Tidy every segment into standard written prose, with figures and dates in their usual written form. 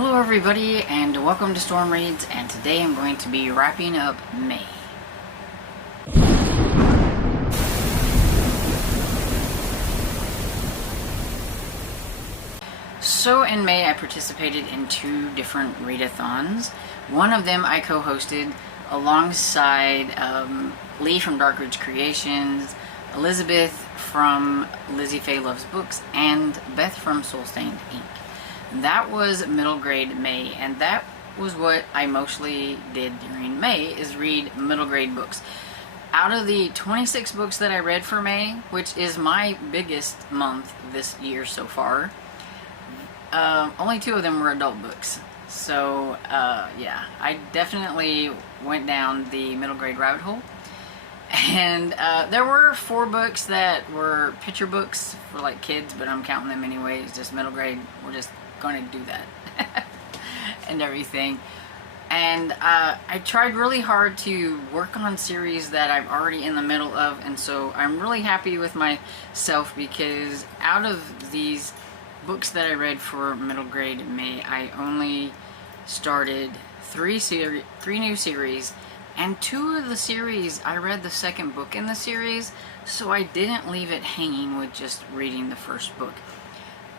Hello everybody and welcome to Storm Reads, and today I'm going to be wrapping up May. So in May I participated in 2 different readathons. One of them I co-hosted alongside Lee from Dark Ridge Creations, Elizabeth from Lizzie Faye Loves Books, and Beth from Soulstained Ink. That was middle grade May, and that was what I mostly did during May, is read middle grade books. Out of the 26 books that I read for May, which is my biggest month this year so far, only 2 of them were adult books. So yeah, I definitely went down the middle grade rabbit hole. And there were 4 books that were picture books for like kids, but I'm counting them anyway. It's just middle grade. We're just going to do that and everything. And I tried really hard to work on series that I'm already in the middle of, and so I'm really happy with myself because out of these books that I read for middle grade May, I only started 3 new series, and 2 of the series I read the second book in the series, so I didn't leave it hanging with just reading the first book.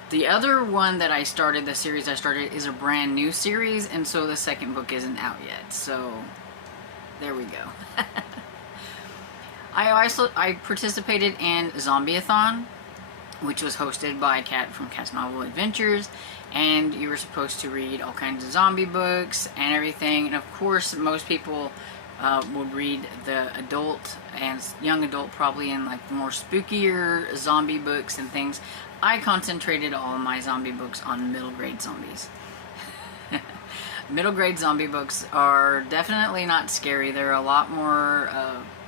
The other one that I started, the series I started, is a brand new series, and so the second book isn't out yet. So there we go. I participated in Zombie-a-thon, which was hosted by Kat from Kat's Novel Adventures, and you were supposed to read all kinds of zombie books and everything. And of course, most people would read the adult and young adult, probably, in like the more spookier zombie books and things. I concentrated all of my zombie books on middle grade zombies. Middle grade zombie books are definitely not scary. They're a lot more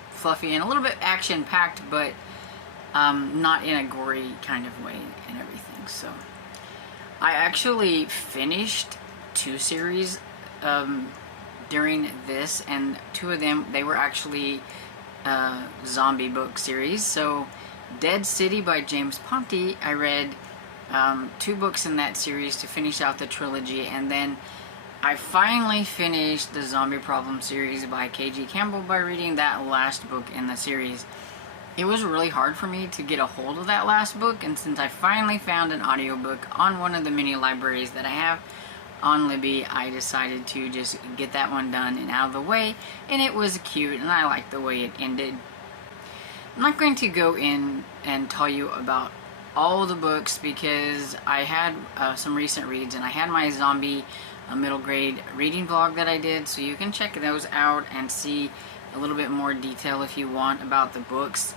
fluffy and a little bit action packed, but not in a gory kind of way and everything. So I actually finished 2 series during this, and 2 of them, they were actually zombie book series. So Dead City by James Ponti, I read 2 books in that series to finish out the trilogy, and then I finally finished the Zombie Problem series by K.G. Campbell by reading that last book in the series. It was really hard for me to get a hold of that last book, and since I finally found an audiobook on one of the mini libraries that I have on Libby, I decided to just get that one done and out of the way, and it was cute, and I liked the way it ended. I'm not going to go in and tell you about all the books because I had some recent reads, and I had my zombie middle grade reading vlog that I did, so you can check those out and see a little bit more detail if you want about the books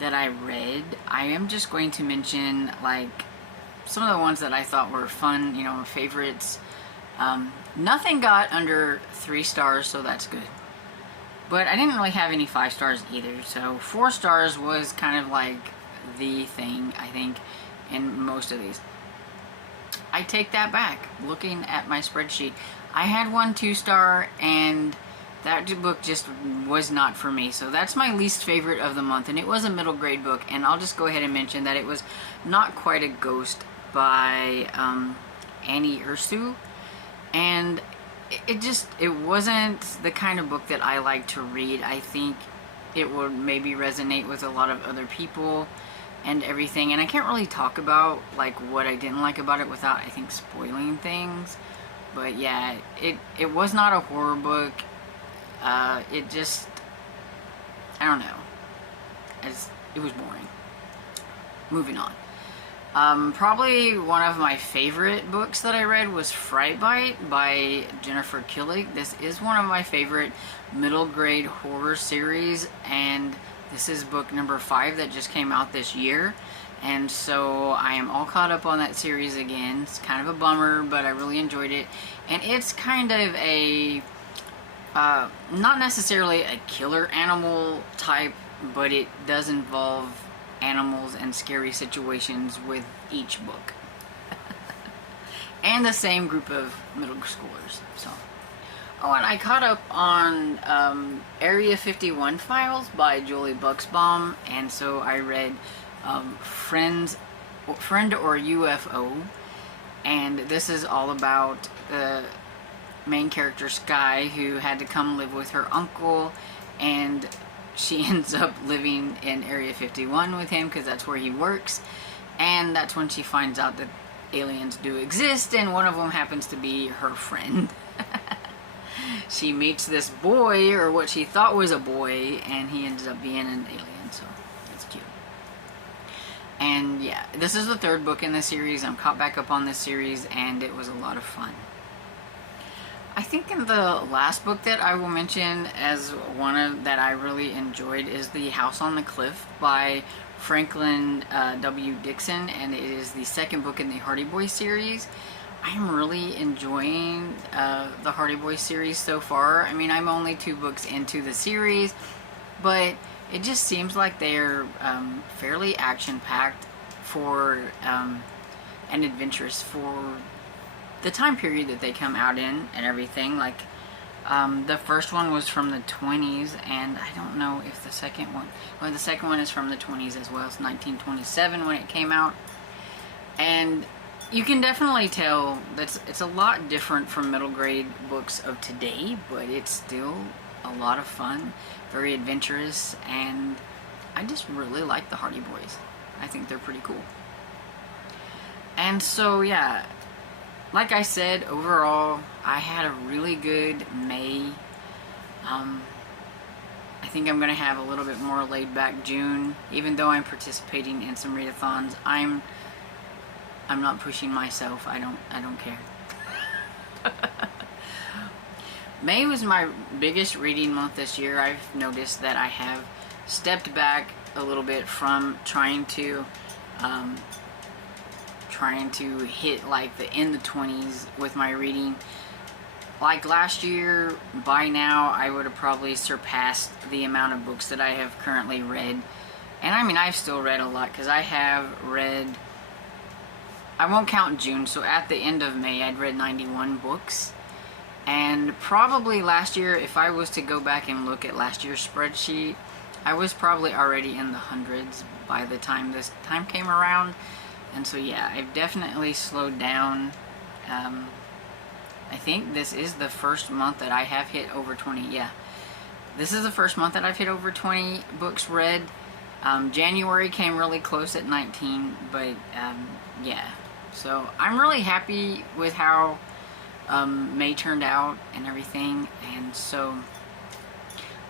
that I read. I am just going to mention like some of the ones that I thought were fun, you know, favorites. Nothing got under 3 stars, so that's good. But I didn't really have any 5 stars either, so 4 stars was kind of like the thing, I think, in most of these. I take that back. Looking at my spreadsheet, I had 1 2-star, and that book just was not for me. So that's my least favorite of the month, and it was a middle grade book. And I'll just go ahead and mention that it was Not Quite a Ghost by Annie Ursu, and it wasn't the kind of book that I like to read. I think it would maybe resonate with a lot of other people and everything, and I can't really talk about like what I didn't like about it without, I think, spoiling things. But yeah, it was not a horror book. It just, I don't know, it was boring. Moving on. Probably one of my favorite books that I read was Fright Bite by Jennifer Killig. This is one of my favorite middle grade horror series, and this is book number 5 that just came out this year, and so I am all caught up on that series again. It's kind of a bummer, but I really enjoyed it, and it's kind of a not necessarily a killer animal type, but it does involve animals and scary situations with each book. And the same group of middle schoolers. So, oh, and I caught up on Area 51 Files by Julie Buxbaum, and so I read Friend or UFO, And this is all about the main character Sky, who had to come live with her uncle, and she ends up living in Area 51 with him because that's where he works. And that's when she finds out that aliens do exist, and one of them happens to be her friend. She meets this boy, or what she thought was a boy, and he ends up being an alien, so it's cute. And yeah, this is the third book in the series. I'm caught back up on this series, and it was a lot of fun. I think in the last book that I will mention as one that I really enjoyed is The House on the Cliff by Franklin W. Dixon, and it is the second book in the Hardy Boys series. I'm really enjoying the Hardy Boys series so far. I mean, I'm only 2 books into the series, but it just seems like they're fairly action-packed for and adventurous for the time period that they come out in and everything. Like, the first one was from the 20s, and I don't know if the second one... Well, the second one is from the 20s as well. It's 1927 when it came out. And you can definitely tell that it's a lot different from middle grade books of today, but it's still a lot of fun, very adventurous, and I just really like the Hardy Boys. I think they're pretty cool. And so, yeah, like I said, overall, I had a really good May. I think I'm going to have a little bit more laid-back June, even though I'm participating in some readathons. I'm not pushing myself. I don't care. May was my biggest reading month this year. I've noticed that I have stepped back a little bit from trying to hit like in the 20s with my reading. Like last year, by now, I would have probably surpassed the amount of books that I have currently read. And I mean, I've still read a lot, because I have read... I won't count June, so at the end of May, I'd read 91 books. And probably last year, if I was to go back and look at last year's spreadsheet, I was probably already in the hundreds by the time this time came around. And so yeah, I've definitely slowed down. I think this is the first month that I have hit over 20. Yeah, this is the first month that I've hit over 20 books read. January came really close at 19, but yeah. So I'm really happy with how May turned out and everything. And so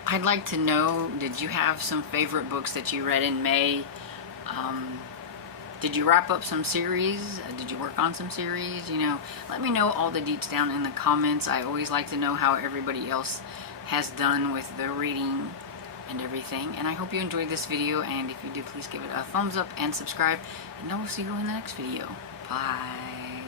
I'd like to know, did you have some favorite books that you read in May? Did you wrap up some series? Did you work on some series? You know, let me know all the deets down in the comments. I always like to know how everybody else has done with the reading and everything. And I hope you enjoyed this video, and if you did, please give it a thumbs up and subscribe, and I will see you in the next video. Bye.